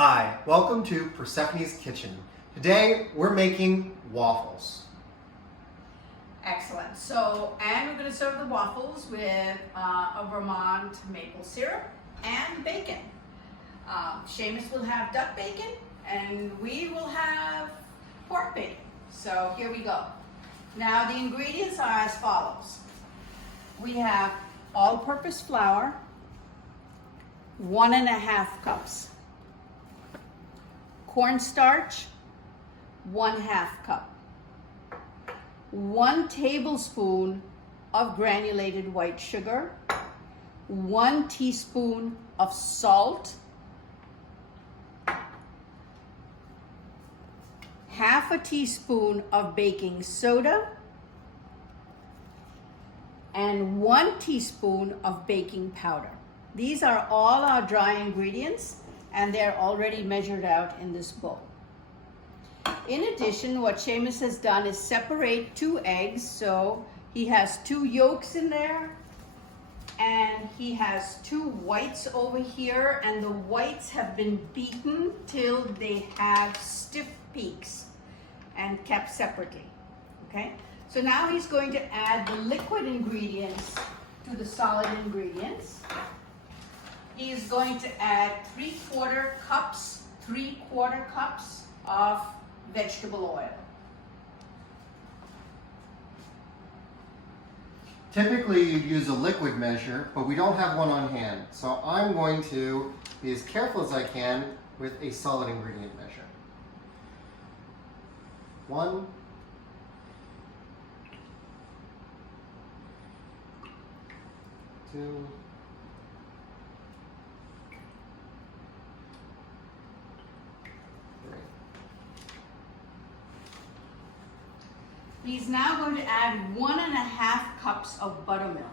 Hi, welcome to Persephone's Kitchen. Today we're making waffles. Excellent. And we're going to serve the waffles with a Vermont maple syrup and bacon. Seamus will have duck bacon and we will have pork bacon. So here we go. Now the ingredients are as follows. We have all-purpose flour, 1.5 cups. Cornstarch, 1/2 cup. 1 tablespoon of granulated white sugar, 1 teaspoon of salt, 1/2 teaspoon of baking soda, and 1 teaspoon of baking powder. These are all our dry ingredients and they're already measured out in this bowl. In addition, what Seamus has done is separate 2 eggs. So he has 2 yolks in there and he has 2 whites over here, and the whites have been beaten till they have stiff peaks and kept separately. Okay, so now he's going to add the liquid ingredients to the solid ingredients. He is going to add 3/4 cups of vegetable oil. Typically you'd use a liquid measure, but we don't have one on hand. So I'm going to be as careful as I can with a solid ingredient measure. 1, 2, 3. He's now going to add 1.5 cups of buttermilk.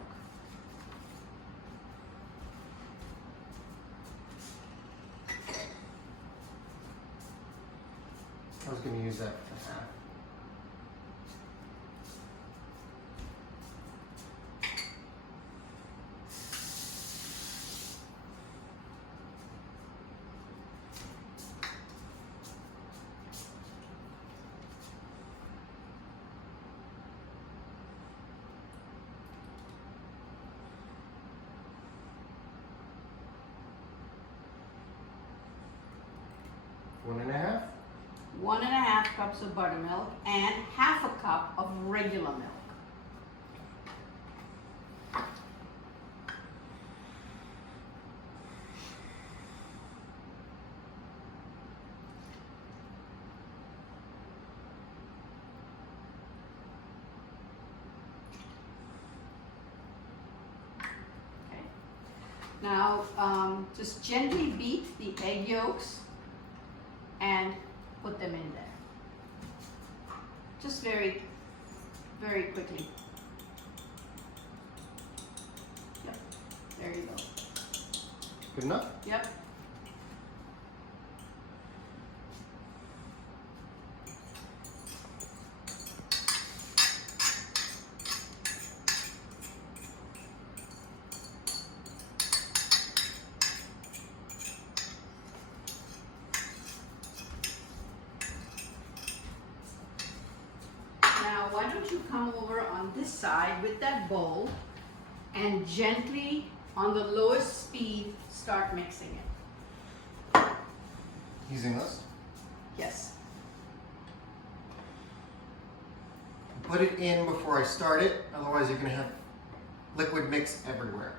I was going to use that for half. One and a half. 1.5 cups of buttermilk and 1/2 cup of regular milk. Okay. Now, just gently beat the egg yolks and put them in there. Just very, very quickly. Yep, there you go. Good enough? Yep. Now, why don't you come over on this side with that bowl and gently, on the lowest speed, start mixing it. Using this. Yes. Put it in before I start it, otherwise you're going to have liquid mix everywhere.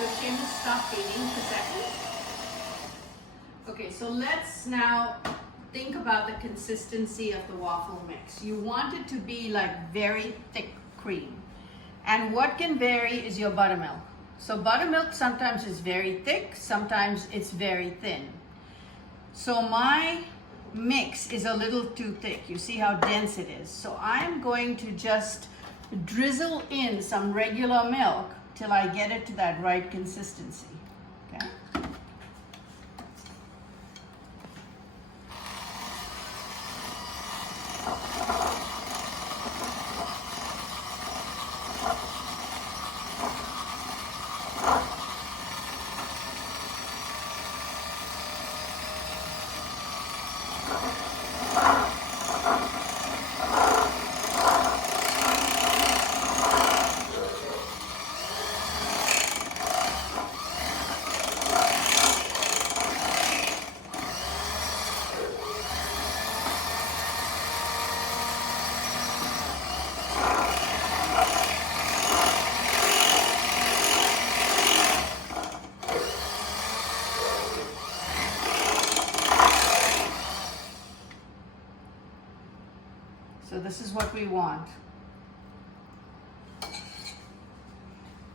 So Seamus, stop beating for a second. Okay, so let's now think about the consistency of the waffle mix. You want it to be like very thick cream. And what can vary is your buttermilk. So buttermilk sometimes is very thick, sometimes it's very thin. So my mix is a little too thick. You see how dense it is. So I'm going to just drizzle in some regular milk till I get it to that right consistency. Okay? So this is what we want.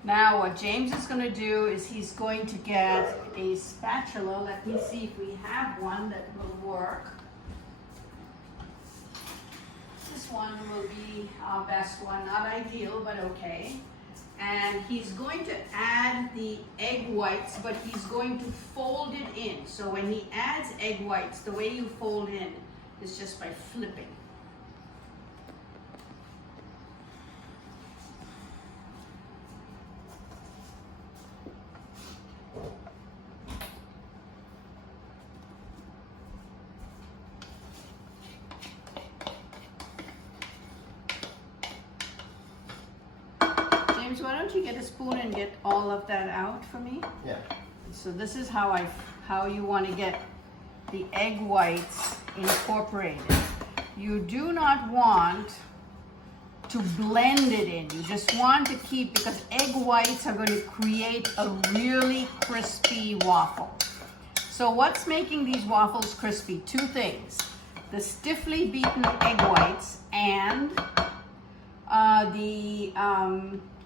Now what James is going to do is he's going to get a spatula. Let me see if we have one that will work. This one will be our best one. Not ideal, but okay. And he's going to add the egg whites, but he's going to fold it in. So when he adds egg whites, the way you fold in is just by flipping. James, why don't you get a spoon and get all of that out for me? Yeah. So this is how you want to get the egg whites incorporated. You do not want to blend it in. You just want to keep, because egg whites are going to create a really crispy waffle. So what's making these waffles crispy? Two things: the stiffly beaten egg whites and the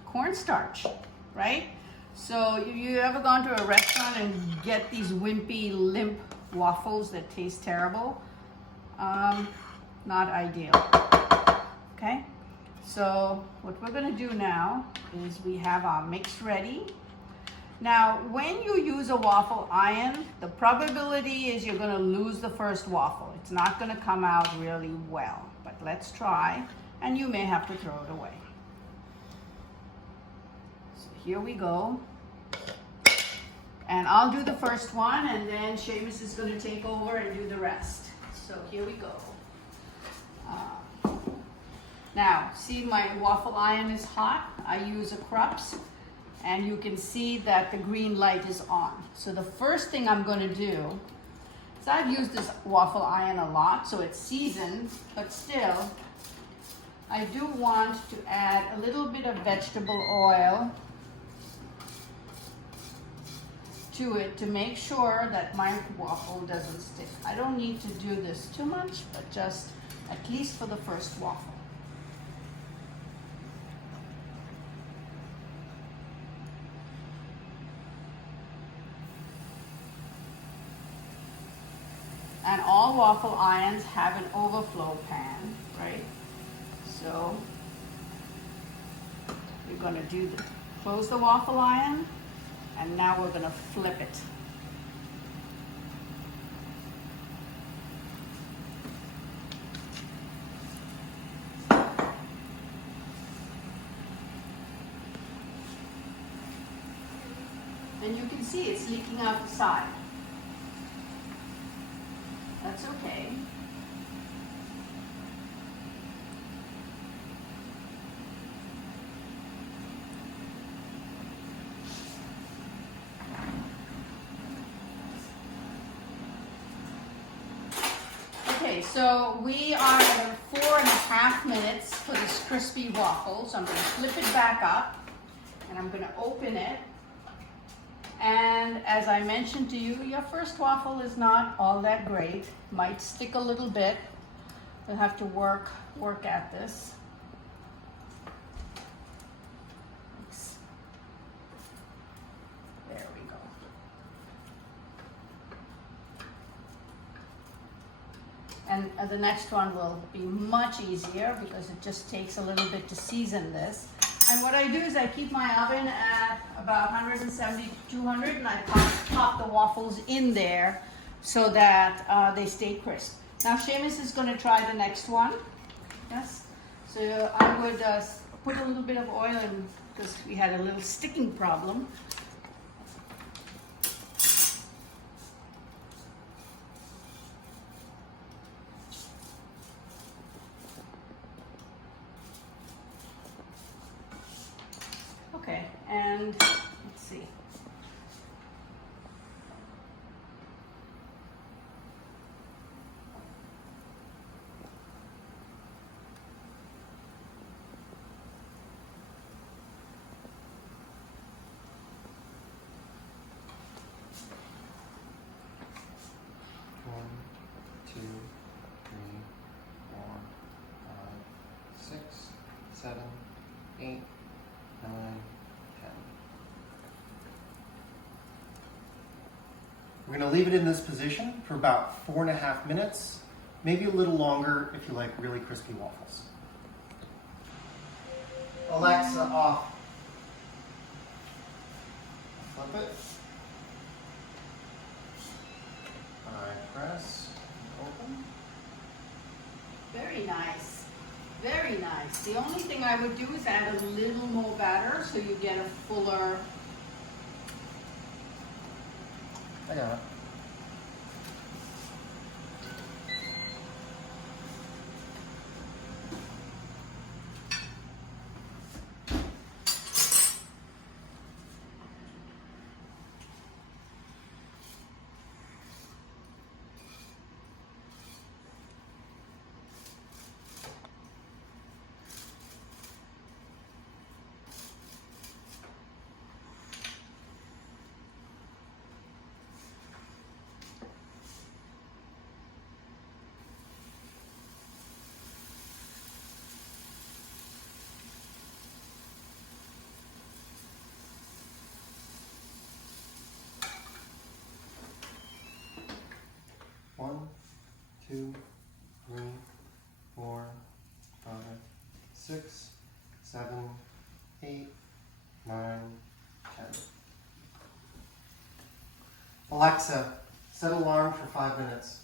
cornstarch, right? So if you ever gone to a restaurant and get these wimpy, limp waffles that taste terrible, not ideal. Okay, so what we're going to do now is we have our mix ready. Now, when you use a waffle iron, the probability is you're going to lose the first waffle. It's not going to come out really well, but let's try, and you may have to throw it away. So here we go. And I'll do the first one, and then Seamus is going to take over and do the rest. So here we go. Now, see, my waffle iron is hot. I use a Krups, and you can see that the green light is on. So the first thing I'm going to do is I've used this waffle iron a lot, so it's seasoned, but still, I do want to add a little bit of vegetable oil to it to make sure that my waffle doesn't stick. I don't need to do this too much, but just at least for the first waffle. And all waffle irons have an overflow pan, right? So we're going to close the waffle iron, and now we're going to flip it. And you can see it's leaking out the side. That's okay. Okay, so we are at 4.5 minutes for this crispy waffle. So I'm going to flip it back up, and I'm going to open it. And as I mentioned to you, your first waffle is not all that great. Might stick a little bit. You'll have to work at this. There we go. And the next one will be much easier because it just takes a little bit to season this. And what I do is I keep my oven at about 170 to 200 and I pop the waffles in there so that they stay crisp. Now Seamus is going to try the next one. Yes. So I would put a little bit of oil in because we had a little sticking problem. Okay, and let's see. One, two, three, 4, 5, 6, 7, 8, 9, 10. We're going to leave it in this position for about 4.5 minutes, maybe a little longer if you like really crispy waffles. Alexa, off. Flip it. I press, open. Very nice. Very nice. The only thing I would do is add a little more batter so you get a fuller. I got it. One, 2, 3, 4, 5, 6, 7, 8, 9, 10. Alexa, set alarm for 5 minutes.